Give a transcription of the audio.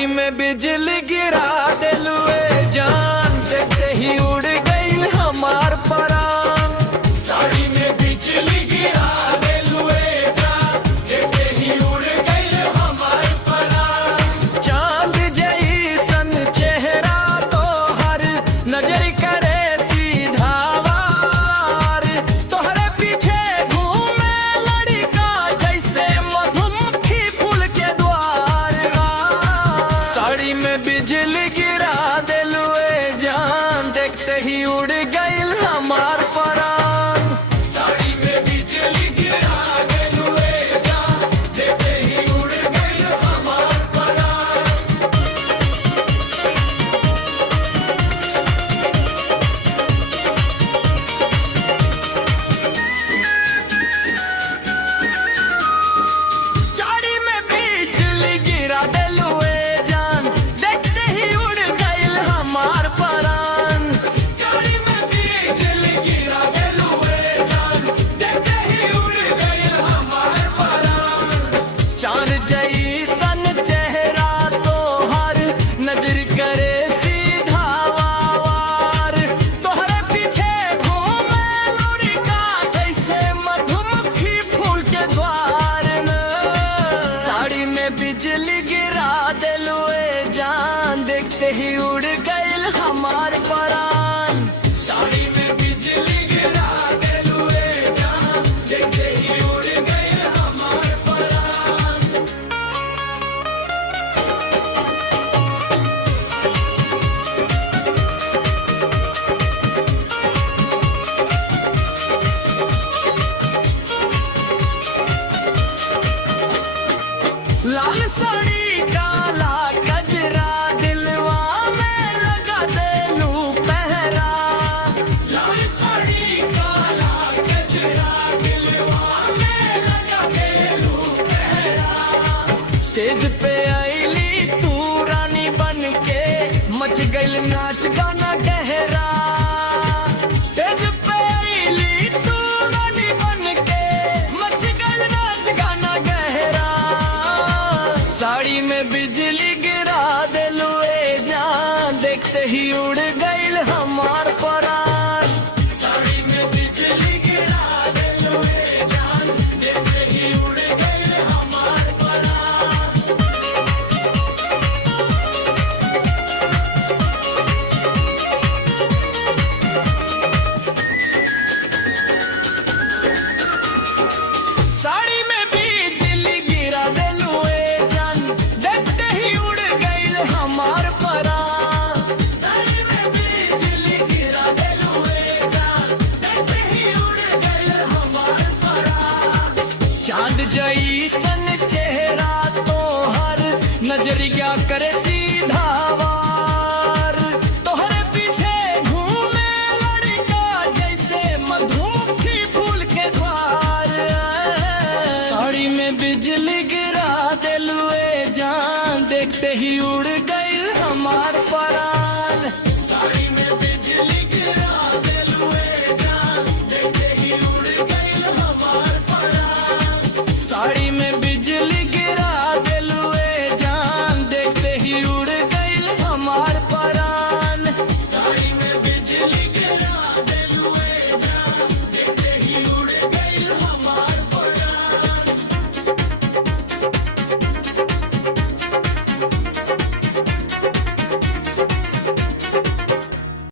साड़ी में बिजली गिरा दिलुए जान, देखते ही उड़ गई हमार परान। साड़ी में बिजली गिरा दिलुए जान, देखते ही उड़ गई हमार परान। चांद जैसन चेहरा तो हर नजर करे सीधा वार, तोहरे पीछे घूमे लड़का जैसे मधुमक्खी फूल के द्वार। साड़ी में बिजली गिरा दिलुए जान, देखते ही उड़ गई हमार परान। साड़ी में बिजली गिरा दिलुए जान, देखते ही उड़ गई हमार परान। साड़ी में बिजली गिरा दिलुए जान, देखते ही उड़ गई हमार परान। साड़ी में बिजली गिरा दिलुए जान, देखते ही उड़ गई हमार परान। चांद जैसन चेहरा तो हर नजर करे सीधा वार, तोहरे पीछे घूमे लड़का जैसे मधुमक्खी फूल के द्वार में। साड़ी में बिजली गिरा दिलुए जान, देखते ही उड़ गई हमार परान। साड़ी में बिजली गिरा दिलुए जान, देखते ही उड़ गई हमार परान। लाल साड़ी काला गजरा दिलवा में लगा देलू पहरा। लाल साड़ी काला गजरा दिलवा में लगा देलू पहरा। स्टेज पे आईली तू रानी बन के, मच गइल नाच गाना गहरा। स्टेज पे आईली तू रानी बन के, मच गइल नाच गाना गहरा। साड़ी में बिजली गिरा दिलुए जान, देखते ही उड़ गइल हमार परान। साड़ी में बिजली गिरा दिलुए जान, देखते ही उड़ गई हमार परान। साड़ी में बिजली गिरा दिलुए जान, देखते ही उड़ गई हमार परान। साड़ी में बिजली गिरा दिलुए जान, देखते ही उड़ गई हमार परान। चांद जैसन